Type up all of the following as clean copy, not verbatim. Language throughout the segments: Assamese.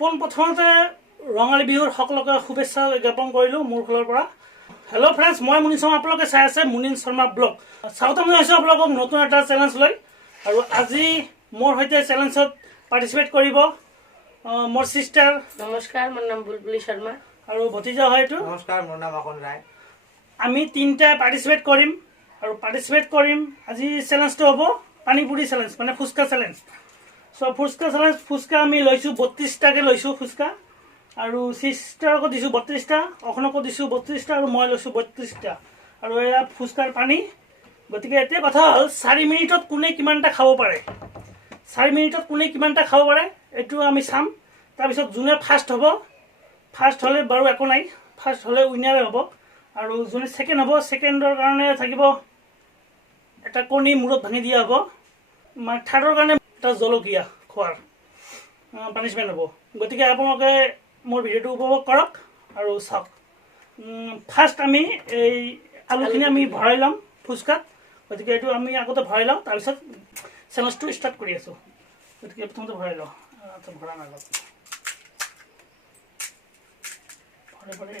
পোনপ্ৰথমতে ৰঙালী বিহুৰ সকলোকে শুভেচ্ছা জ্ঞাপন কৰিলোঁ মোৰ ফালৰ পৰা। হেল্ল' ফ্ৰেণ্ডছ, মই মুনিন শৰ্মা, আপোনালোকে চাই আছে মুনিন শৰ্মা ব্লগ। স্বাগতম জনাইছোঁ আপোনালোকক নতুন এটা চেলেঞ্জ লৈ। আৰু আজি মোৰ সৈতে চেলেঞ্জত পাৰ্টিচিপেট কৰিব মোৰ চিষ্টাৰ। নমস্কাৰ, মোৰ নাম বুলবুলি শৰ্মা। আৰু ভতিজা হয় এইটো। নমস্কাৰ, মোৰ নাম অকণ ৰায়। আমি তিনিটাই পাৰ্টিচিপেট কৰিম। আৰু পাৰ্টিচিপেট কৰিম আজি চেলেঞ্জটো হ'ব পানীপুৰি চেলেঞ্জ, মানে ফুচকা চেলেঞ্জ। চ' ফুচকা চেলেঞ্জ, ফুচকা আমি লৈছোঁ 32টাকৈ লৈছোঁ ফুচকা। আৰু চিষ্টাৰকো দিছোঁ 32টা, অখনকো দিছোঁ 32টা, আৰু মই লৈছোঁ 32টা। আৰু এয়া ফুচকাৰ পানী। গতিকে এতিয়া কথা হ'ল 4 মিনিটত কোনে কিমানটা খাব পাৰে। 4 মিনিটত কোনে কিমানটা খাব পাৰে এইটো আমি চাম। তাৰপিছত যোনে ফাৰ্ষ্ট হ'ব, ফাৰ্ষ্ট হ'লে বাৰু একো নাই, ফাৰ্ষ্ট হ'লে উইনাৰে হ'ব। আৰু যোনে ছেকেণ্ড হ'ব, ছেকেণ্ডৰ কাৰণে থাকিব এটা কণী মূৰত ভাঙি দিয়া হ'ব। মানে থাৰ্ডৰ কাৰণে এটা জলকীয়া খোৱাৰ পানিছমেণ্ট হ'ব। গতিকে আপোনালোকে মোৰ ভিডিঅ'টো উপভোগ কৰক আৰু চাওক। ফাৰ্ষ্ট আমি এই আলুখিনি আমি ভৰাই ল'ম ফুচকাত। গতিকে এইটো আমি আগতে ভৰাই লওঁ, তাৰপিছত চেলেঞ্জটো ষ্টাৰ্ট কৰি আছোঁ। গতিকে প্ৰথমতে ভৰাই লওঁ, ভৰা নাগত ভৰাই ভৰাই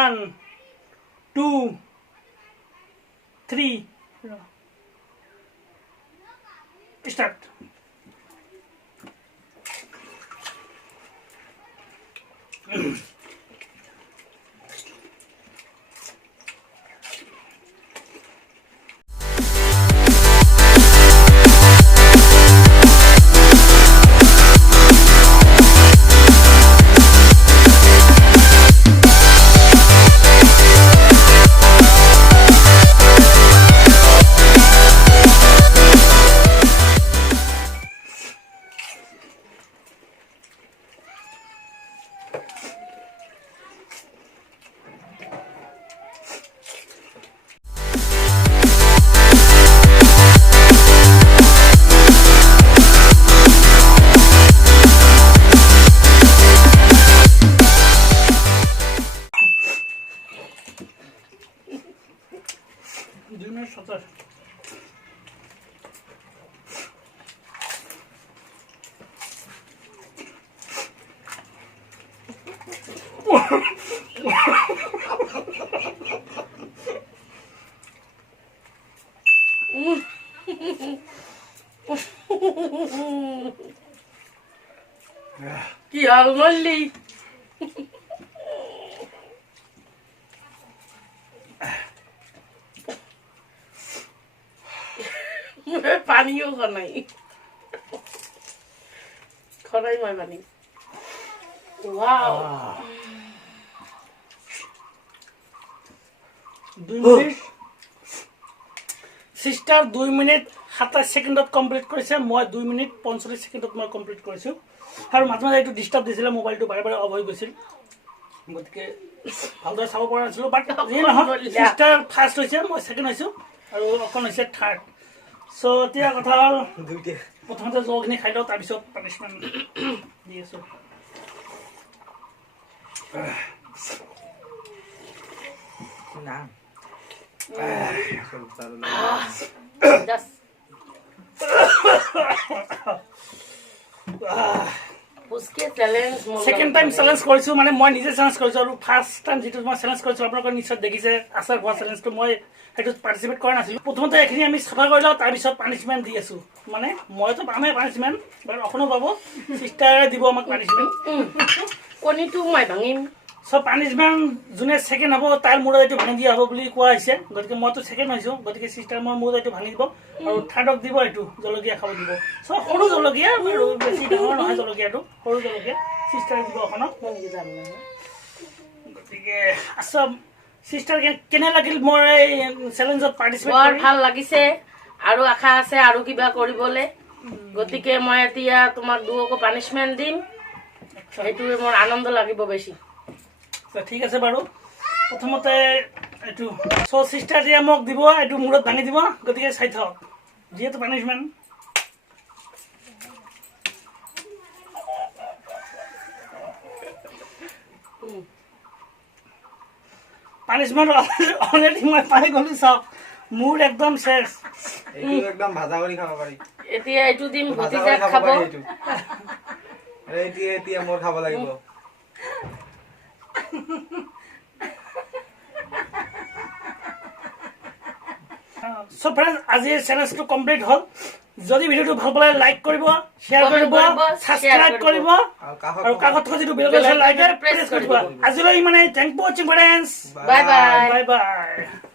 One, 2, 3, start. কি হল মল্লি? পানীও খনাই খনাই মই পানী। ওয়াও, 2 মিনিট চিষ্টাৰ 2 মিনিট 27 ছেকেণ্ডত কমপ্লিট কৰিছে। মই 2 মিনিট 45 ছেকেণ্ডত মই কমপ্লিট কৰিছোঁ। আৰু মাজে মাজে এইটো ডিষ্টাৰ্ব দিছিলে, মোবাইলটো বাৰে বাৰে অফ হৈ গৈছিল। গতিকে ভালদৰে চাব পৰা নাছিলোঁ। বাট যিয়ে নহওক, চিষ্টাৰ ফাৰ্ষ্ট হৈছে, মই ছেকেণ্ড হৈছোঁ, আৰু অকণ হৈছে থাৰ্ড। চ' এতিয়া কথা হ'ল প্ৰথমতে জলখিনি খাই লওঁ, তাৰপিছত পানিছমেণ্ট দি আছোঁ। ছেকেণ্ড টাইম চেলেঞ্জ কৰিছোঁ, মানে মই নিজে চেলেঞ্জ কৰিছোঁ। আৰু ফাৰ্ষ্ট টাইম যিটো মই চেলেঞ্জ কৰিছোঁ, আপোনালোকে নিশ্চয় দেখিছে আচাৰ খোৱা চেলেঞ্জটো, মই সেইটোত পাৰ্টিচিপেট কৰা নাছিলোঁ। প্ৰথমতে এইখিনি আমি চাফা কৰি লওঁ, তাৰপিছত পানিছমেণ্ট দি আছোঁ। মানে মইতো পামেই পানিছমেণ্ট, বাৰু অকণো পাব, চিষ্টাৰে দিব আমাক পানিছমেণ্ট। কণীটো মই ভাঙিম। সব পানিশমেন্ট যোনে সেকেন্ড হব তার মুড়া একটু ভাঙি দিয়া হব বলে কোয়া হয়েছে। গতিকে মই তো সেকেন্ড হয়েছো, গতিকে সিস্টার মোর মুড়া একটু ভাঙি দিব আর থার্ডক দিব একটু জলকীয়া খাব দিব। সব সরু জলকীয়া আর বেশি ডাঙর নহয় জলকীয়াটো, সরু জলকীয়া সিস্টারে দিব এখন। গতিকে আচ্ছা সিস্টাৰ কেনে লাগিল মোৰ এই চেলেঞ্জত পাৰ্টিচিপেট বৰ কৰি ভাল লাগিছে আৰু আশা আছে আৰু কিবা কৰিবলৈ গতিকে মই এতিয়া তোমাক দুয়োকো পানিশমেন্ট দিম এইটোৱে মোৰ আনন্দ লাগিব বেছি ঠিক আছে বাৰু প্ৰথমতে এইটো চ' সিস্টাৰ দিয়া মোক দিব এইটো মূৰত ভাঙি দিব গতিকে চাই থাকক যিহেতু পানিশমেন্ট পানিশমেন্ট অলৰেডি মই পাই গ'লো চাওক মোৰ একদম শেষ এইটো একদম ভাজা কৰি খাব পাৰি এতিয়া এইটো দিম ভাজা ভতিজাক কৰি খাব পাৰি এইটো আৰে এতিয়া মোৰ খাব লাগিব সো ফ্ৰেন্ডস আজিৰ চেলেঞ্জটো কমপ্লিট হ'ল যদি ভিডিওটো ভাল পালে লাইক কৰিব শ্বেয়াৰ কৰিব সাবস্ক্ৰাইব কৰিব আৰু কাষত থকা যিটো বেল আইকন প্ৰেছ কৰিব আজিলৈ মানে thank for watching friends bye bye bye by